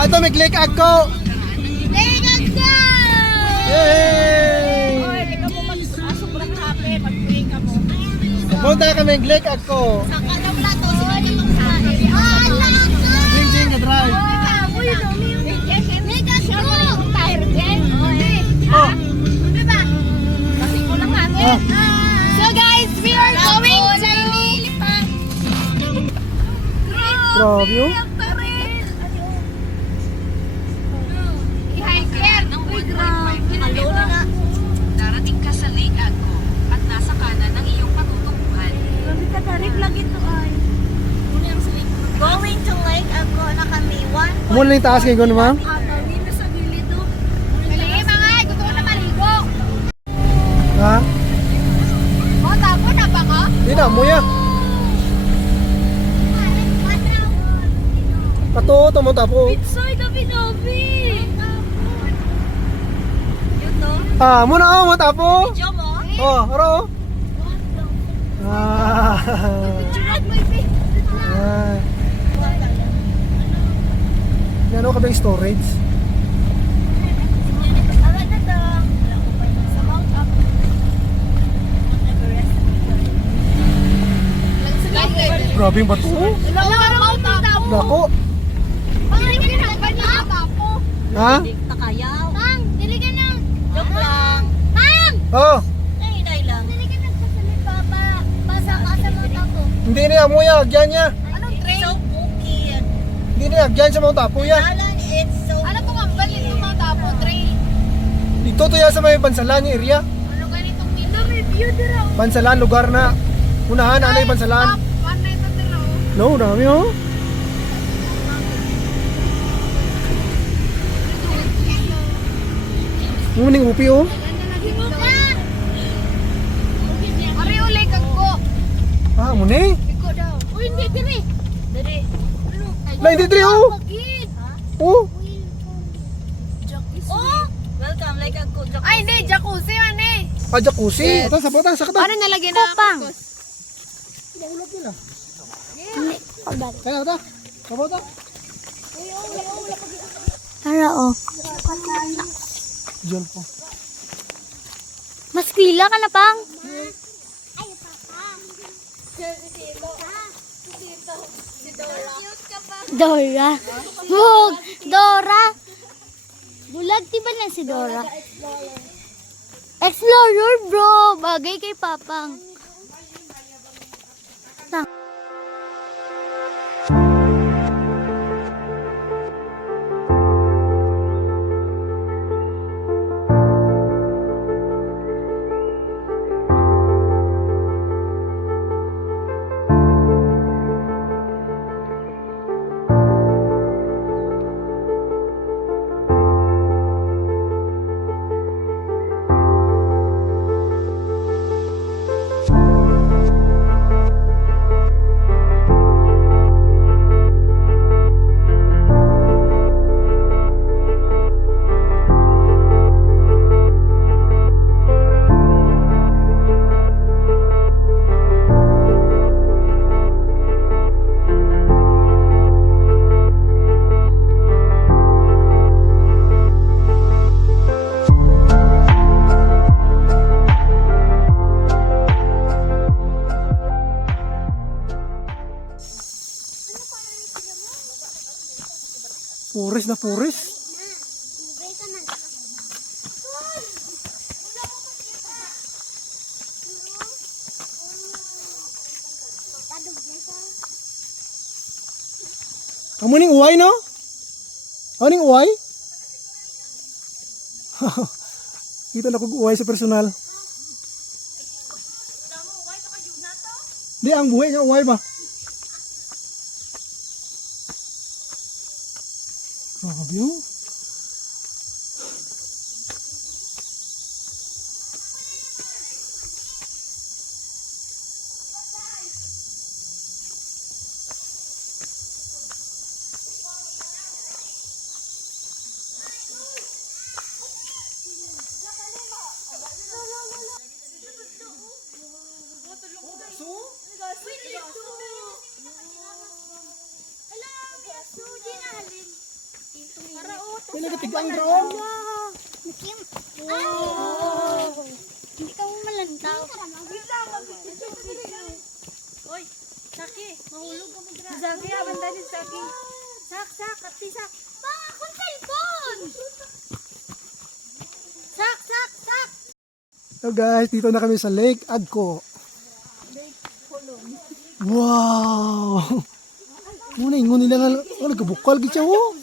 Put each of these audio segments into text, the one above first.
Pato may click ako. Lake Agco! Yay! Oy, di ka mo sobrang happy. Mag-play ka mo. Punta kami ng click ako. Sa kanawla to, sila niya magsabi. Ah, lako! Jing ka drive. Uy, dumi yung Lake Agco! Tire din. Oh. Di ba? Kasi ko lang hangin. Ah. So guys, we are going to... Grabe yun. Darating ka sa Lake Agco at nasa kanan ng iyong patutunguhan. Going to Lake Agco na kami. Mula yung taas kayo gano'n, ma'am? Dali, mga gusto ko na maligo. Ha? O, tapo na ba ko? Hindi na, muya. Pato, tumunta po. Soy, dabi-dabi. Yun no? Ah, muna ako, matapo. Diyo mo? Oh, aro. Ah. Picturean mo ito. Ah. Yan o kabing storage. Alam na to. Sa Mount Up. Grabe yung bato. Mount Up. Nako. Pangari ka na ba niya? Tapo. Ha? Takayaw. Tang, dili ka na. Joke lang. Tang! Oh, Nay lang. Dili ka na kasalit papa. Basa ka sa Mount Up. hindi niya muya, agyan niya. Anong train? So bukid. Hindi niya agyan sa mga tapo ya. Alan, it's so... Ano po ang balin ng Mount Apo train? Dito to ya sa may Bansalan yung area. Ano ganitong review dira? Bansalan, lugar na unahan, ano yung Bansalan? Panay na dira. No, dami oh. Muning upi oh. Ari ulay kagko. Ah, muni. Iko daw. Uy, hindi diri. Diri. Lain di diri oh. Oh. Oh! Welcome, like kagko. Ay, hindi, jacuzzi man eh. Ah, jacuzzi. Ata sa pota, sa kata. Ano nalagyan na? Kupang. Ulap nila. Kaya ata. Sa pota. Para oh. Diyan po. Mas pila ka na pang. Dora. Wog. Dora. Bulag di ba na si Dora? Explorer bro. Bagay kay Papang. Puris na puris. Amo ning uway no? Ano ning uway? Kita na kog uway sa personal. Di ang buhay niya uway ba? Grabe yun. May nagatigang drone. Kim. Wow. Hindi ka mo malantaw. Oy, Saki, mahulog ka mo dira. Saki, abanday ni Saki. Sak, kati sak. Bang akong cellphone. Sak. So guys, dito na kami sa Lake Agco. Wow! Muna ingon nila nga, wala kabukal gid siya oh.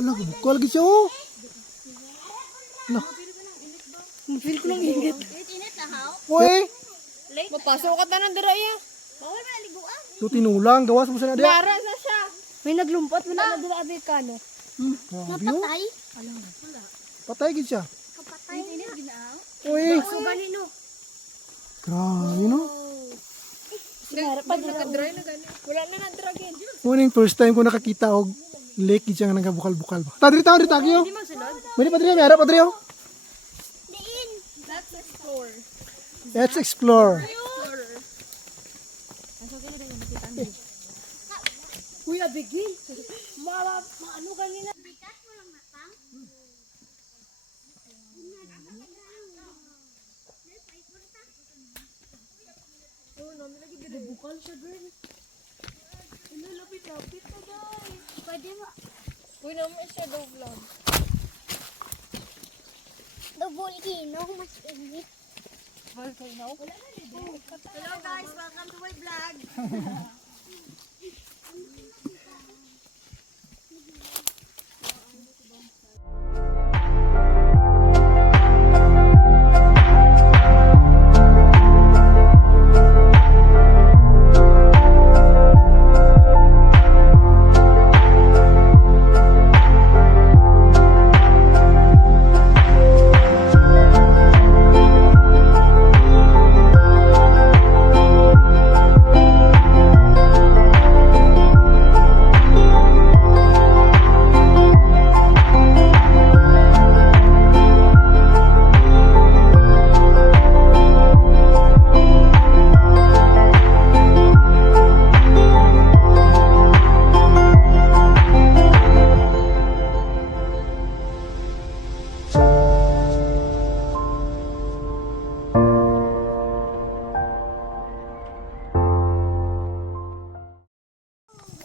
Wala kabukal gid siya oh. Wala. Feel ko lang ingat. Init na haw. Uy, Mapasok ka tanan dira iya. Bawal man liguan. so tinulang, gawas mo sa na diya. Lara na siya. May naglumpat, wala na dila Amerikano. Grabe oh. Patay. Patay gid siya. Kapatay. Init ginaaw. Uy, Suganin no. grabe no. Naka-dry na gani. Wala na na-dragin. Muna yung first time ko nakakita og lake gid siya nga nagabukal-bukal ba. Tadri tagyo. Mali pa diri, may harap pa diri oh. Diin. Let's explore. Let's explore. Kuya, bigil. Maano kanina? Bigat mo lang matang. Bukal siya, girl. Lapit-lapit na, guys. Pwede mo. Uy, naman siya daw vlog. Double kino, mas init. Volcano? Hello guys, welcome to my vlog.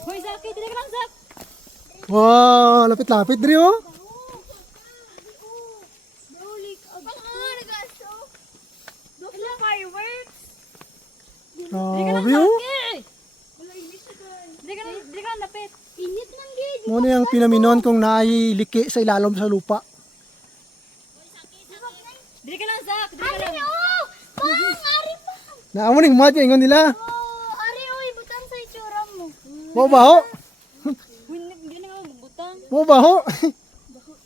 Hoy, Zaki, dili ka lang, Zak. Wow, lapit-lapit diri oh. Hello, fireworks. Grabe oh. Dili ka lang lapit. Init ng gid. Muna yung pinaminon kung naay liki sa ilalom sa lupa. Dili ka lang, Zak. Dili ka lang. Oh, bang, ari pa. Naamo ning mad ingon nila. Oh, ari oy, butang sa itsura mo. Mo baho. Uy, hindi na nga magbutang. Mo baho.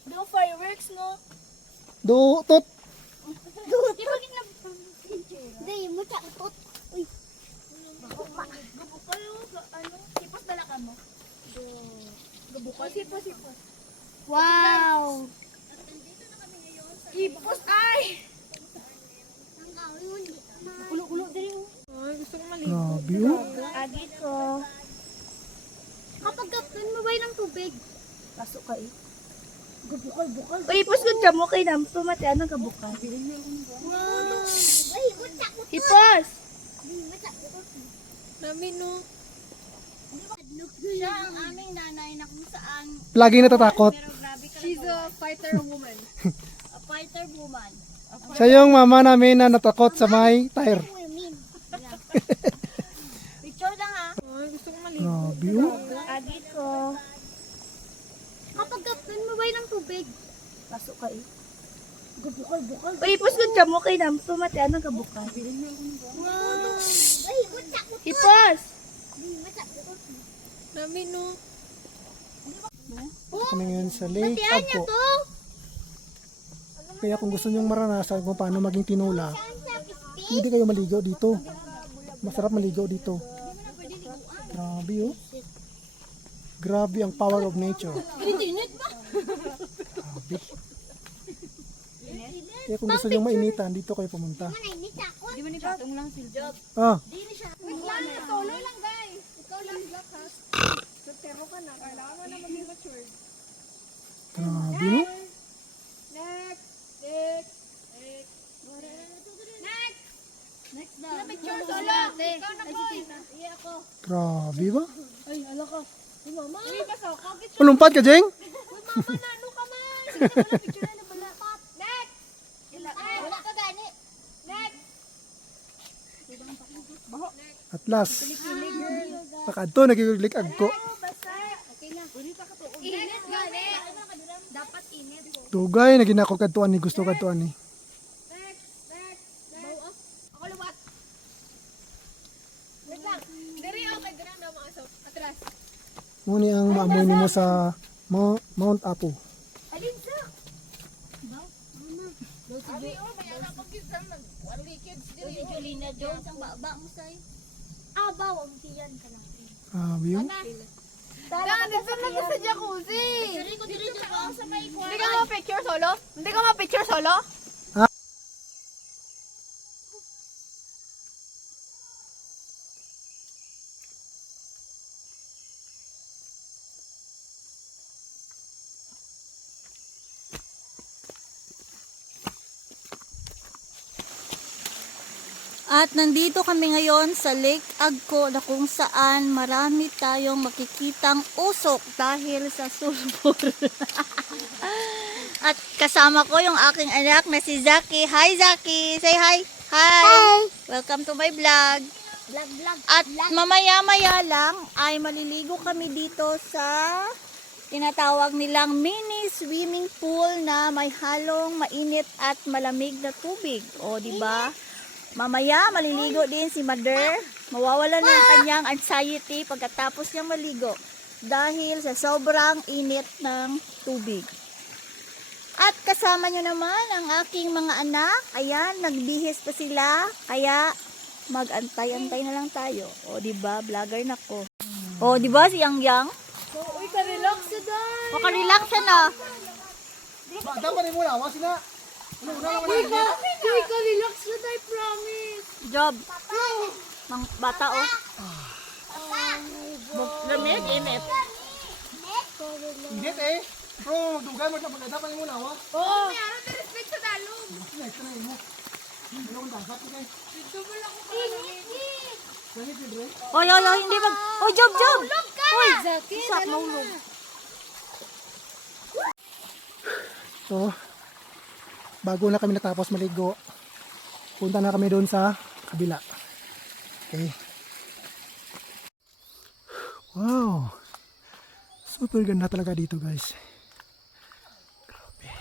No fireworks, no? Do tot. Di ba gina? Di mo ta utot. Uy. Gabukal, ano? Sipos dala ka mo. Gabukal, sipos. Wow! Sipos, ay! Ang gawin mo. Ulo-ulo din yung. Ay, gusto ko maligo. Grabe oh. Agit ko. Kapag kapin mo ba ng tubig? Pasok ka eh. Bukal. Uy, ipos ka mo kay Dam. Pumatian ng kabukal. Wow. Ay, utak. Ipos! Di mata utot. Namin, no? Siya ang aming nanay na kung saan. Laging natatakot. Pero grabe ka She's a fighter woman. a fighter woman. Siya yung mama namin na natakot sa may tire. Women. Picture lang ha. Ay, gusto ko maligo. Grabe oh. Agit ko. Kapag kapin mo ba ng tubig? Pasok ka eh. Bukal. Uy, ipos ka mo kay Dam. Pumatian ng kabukal. Wow. Ay, utak. Ipos! Di mata utot. Namin, no? Kami ngayon sa Lake Tiyan niya Agco. to. Kaya kung gusto nyong maranasan kung paano maging tinula, Ang sabi speak. pwede kayo maligo dito. Masarap maligo dito. Grabe oh. Grabe ang power of nature. Grabe. Kaya kung gusto nyong mainitan, dito kayo pumunta. Manay ako. Di ba ni Patong lang silja? Ah, Wait lang, solo lang guys. Ikaw lang black ha. Pero ka na, kailangan mo na maging matured. Grabe no? Next. Next. Next. Next. Next na. Sino picture solo? Ikaw na po. Iya ako. Grabe ba? Ay, ala ka. Uy, mama. Uy, pasok. Picture. Malumpat ka, Jeng? Uy, mama, nano ka man. Sige na pala, picture na pala. Next. Wala ka gani. Next. At last, pakadto nagiglig agko. Init gani. Dapat init. Dugay na ginako kadtuan ni gusto kadtuan ni. Next. Next. Next. Ako luwat. Wait lang. Diri okay, diri na mga soap. Atras. Muni ang maamoy nimo sa Mount Apo. Alin sa? Abi, oh, may anak ko kids lang. One kids diri. Si Julina Jones, ang baba mo sa'yo. Abaw, ang tiyan ka lang. Grabe yun. Dan, dito na to sa jacuzzi. Diri ko diri ko sa may Hindi ka ma-picture solo? Hindi ka ma-picture solo? At nandito kami ngayon sa Lake Agco na kung saan marami tayong makikitang usok dahil sa sulfur. At kasama ko yung aking anak na si Zaki. Hi Zaki! Say hi! Hi! Welcome to my vlog. At mamaya-maya lang ay maliligo kami dito sa tinatawag nilang mini swimming pool na may halong mainit at malamig na tubig. O, di ba? Mamaya maliligo din si Mother. Mawawala na ang kanyang anxiety pagkatapos niyang maligo dahil sa sobrang init ng tubig. At kasama niyo naman ang aking mga anak. Ayan, nagbihis pa sila. Kaya mag-antay-antay na lang tayo. O, di ba? Vlogger na ko. O, di ba si Yang Yang? Uy, ka-relax na dan. Maka-relax siya na. Dapat ni mo lawas na. Uy, ka-relax na dan, promise. Job. Mang bata o. Lamig, init. Init eh. Bro, dugay mo na dapat ni mo lawas. Oo. May araw na respect sa dalong. Next na imo. Ano ang dapat ko kay? Dito mo lang ako kalangit. Ganit ni Dre. Oy, oy, oy, hindi mag... Oy, Job, Job! Oy, Zaki, isap mahulog. So, bago na kami natapos maligo, punta na kami doon sa kabila. Okay. Wow. Super ganda talaga dito, guys. Grabe.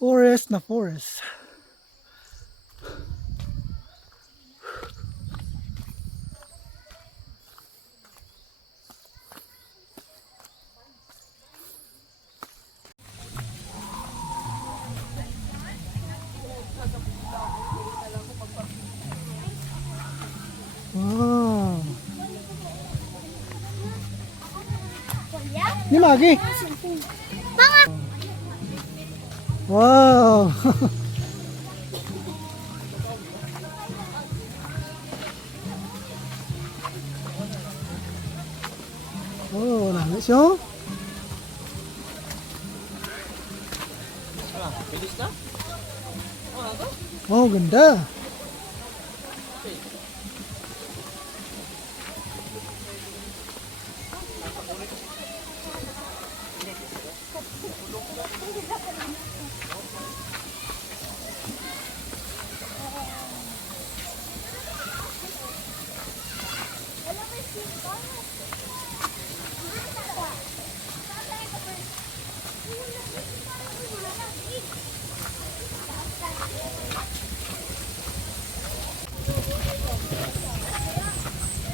Forest na forest. Wow. Ni Magi. Wow. Oh, nangis siya. Oh, ganda.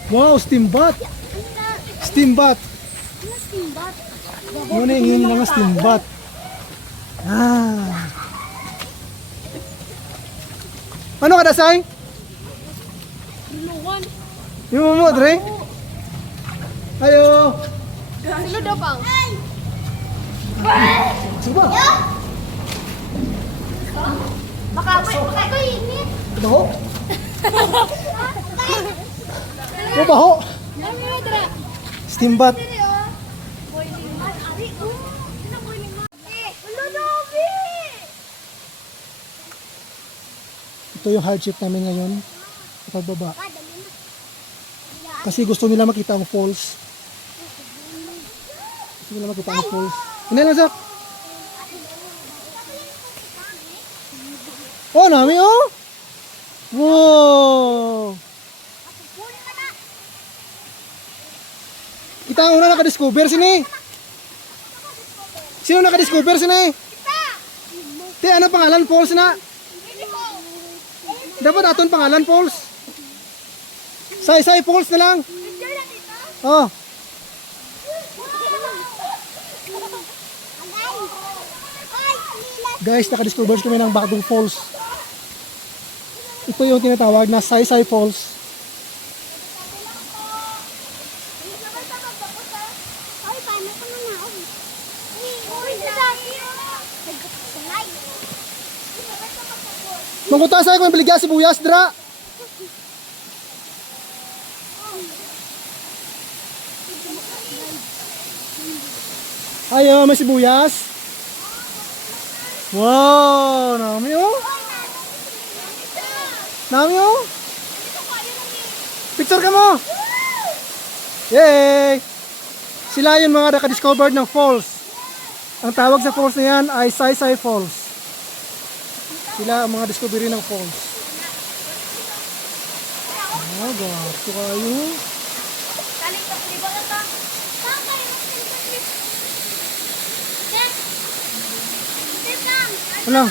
Wow, steam bath. Steam bath. Muna yung mga steam bath. Ah. Ano ka dasay? Yung mo, Dre? Ayo. Sino daw bang? Suba. Baka ko init. Baho. Oh, baho. Steam bath. Ito yung hardship namin ngayon sa pagbaba. Kasi gusto nila makita ang falls. Gusto nila makita ang falls. Hindi lang, Zak. Oh, nami, oh. Wow. Kita ang una naka-discover sini. Sino naka-discover sini? Te, ano pangalan falls na? Dapat aton pangalan falls. Say falls na lang. Oh. Guys, naka-discover kami ng bagong falls. Ito yung tinatawag na Sai Falls. Mangkutasay ko yung biligya sibuyas, dra. Ayo, may sibuyas. Wow, nami oh. Nami oh. Picture ka mo. Yay! Sila yung mga naka-discovered ng falls. Ang tawag sa falls na yan ay Sai Falls. Sila ang mga discovery ng falls. Oh, gato kayo. Ano?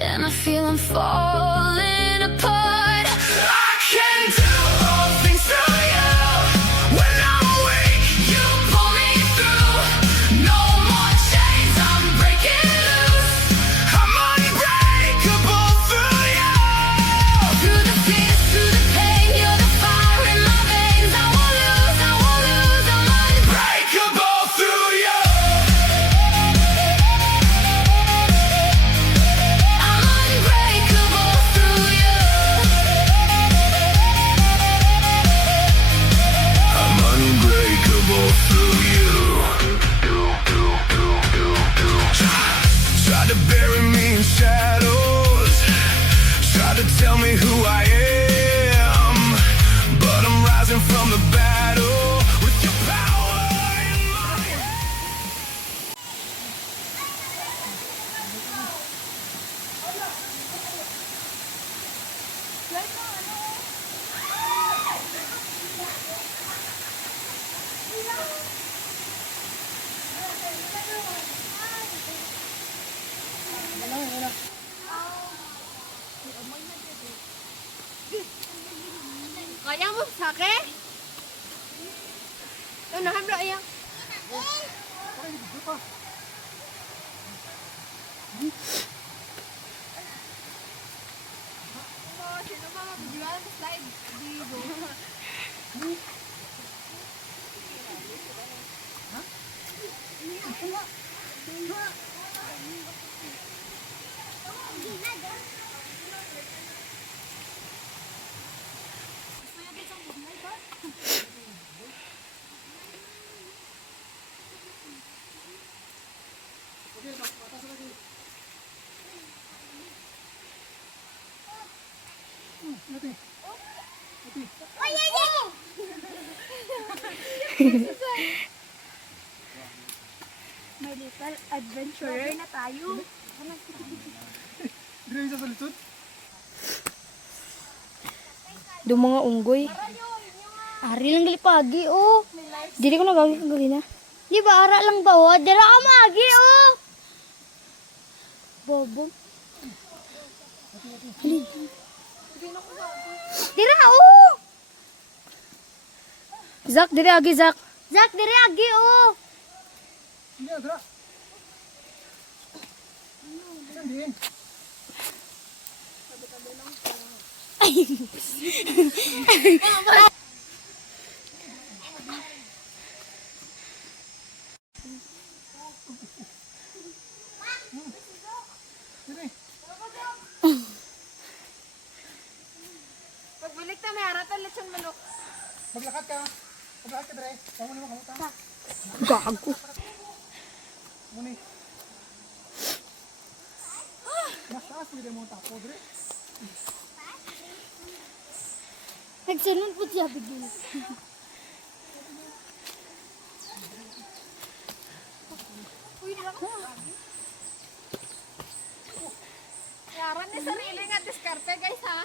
And I feel I'm falling apart. I can do all things through you. When I'm weak, you pull me through. No more chains, I'm breaking loose. I'm unbreakable through you. Through the fears, through the pain, you're the fire in my veins. I won't lose, I won't lose. I'm unbreakable through you. Try to bury me in shadows. Try to tell me who I am, but I'm rising from the battle with your power in mind. Zaki? Ano, hamra ayang. Sino ba mabigyan sa slide? Digo. May little adventurer na tayo. Dire sa lisod. Do mga unggoy. Ari lang gali pagi, oh. Dili ko na gawin na. Di ba, ara lang ba, oh? Dira ka magi, oh. Bobo. Halin. Dira, oh. Zak, diri agi, Zak. Zak, diri agi, oh. Hindi, dra. Hindi. Pagbalik na may haratan lechon manok. Maglakad ka. Maglakad ka, Dre. Kamu naman, kamu ta. Gago. Muni. Mas taas, pwede mo tapo, Dre. Nagsunod po siya bigyan. Yaran ni sarili nga diskarte guys ha.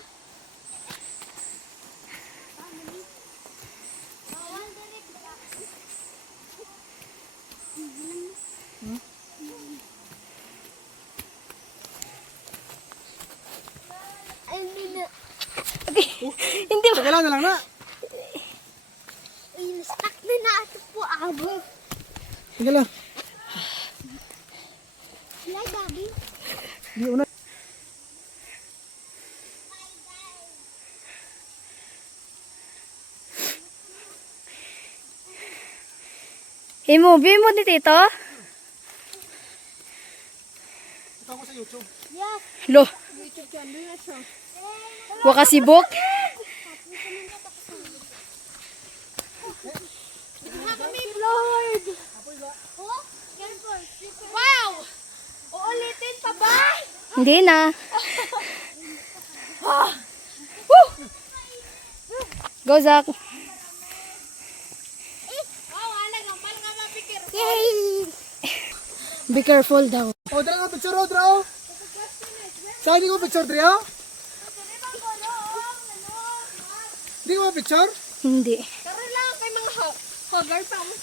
Hindi ba? Tagalan na lang na. Stuck na na ito po, abo. Tagalan. Wala, Gabi. Di una. I-movie mo ni Tito? Ito ko sa YouTube. Lo. Wakasibok. Wow! Uulitin pa ba? Hindi na. Go, Zach. Wow, alang ang pal nga mapikir. Be careful daw. Oh, dra nga picture, oh, dra, oh. Saan di ko picture, Dre, oh? Di ko picture? Hindi. Karoon lang kay mga hogger pa mo.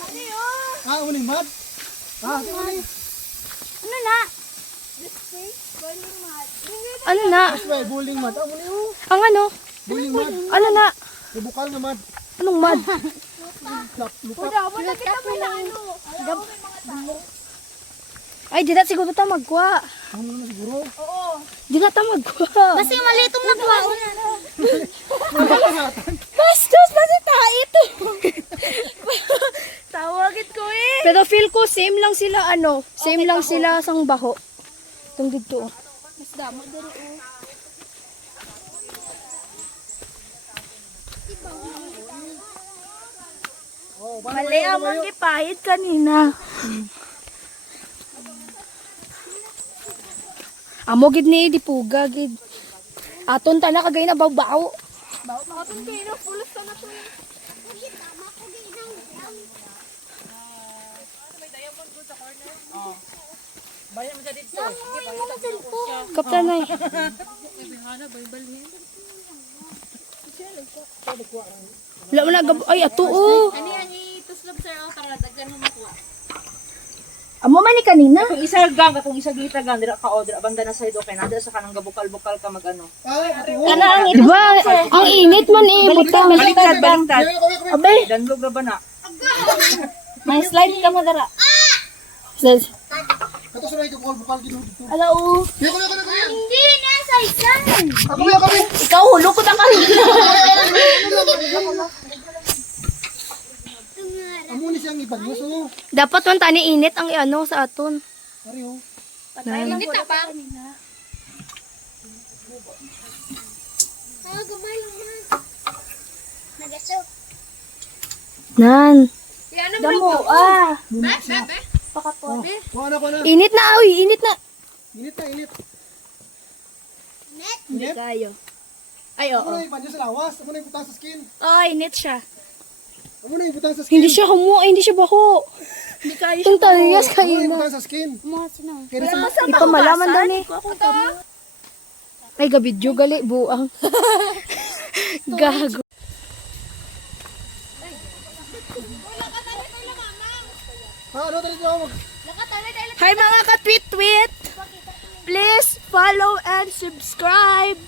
Ano yun? Ah, uning mad. Ah, uning. Ano na? Ano na? Well, bowling mad. Ah, uning, oh. Ang ano? Bowling mad. Ano na? Bubukal na mad. Anong mad? Lupa. Wala kita mo na ano. Ay, di na siguro ta magkuha. Ano naman siguro? Di na ta magkuha. Kasi malitong nagkuha. Bastos, basta ta ito. Tawagit ko eh. Pero feel ko same lang sila ano, same lang sila sang baho. Itong dito. Mas damo dali oh. Mali among gipahit kanina. Amo gid ni dipuga gid. Aton ta na kagay na baw-baw. Matong kayo, pulos ka na to. Kaptanay. Wala mo na ay ato oh. Ano yan ituslog sir o para daggan mo makuha. Amo man ni kanina. Kung isagang, katong isagitagang, dira ka o, dira banda na sa'yo, okay, nada sa kanang gabukal-bukal ka mag-ano. Di ba? Ang init man eh. Butang. Baliktad. Abay, Danlog na ba na? may slide ka mo dara. Kato sa ito, bukal dito. Hello. Hindi na sa isan. Ikaw hulog ko na kanina. Amo ni siyang ibagos oh. Dapat man tani init ang ano sa aton. Ari oh. Init na pa. Nan. Damo ah. Kuha na. Init na, uy. Init na. Init. Hindi kayo. Ay, Amo oo. na ipan niya sa lawas. Amo na ibutang sa skin. Oh, init siya. Amo na ibutang sa skin. Hindi siya humo. Hindi siya bako. Hindi kayo Itong taliyas Amo kayo na na. ibutang sa skin. Kaya sa Ipamalaman daw ni. Ay, gabidyo gali. Buang. Gago. ano talaga ako? Hi mga ka-tweet-tweet! Please follow and subscribe!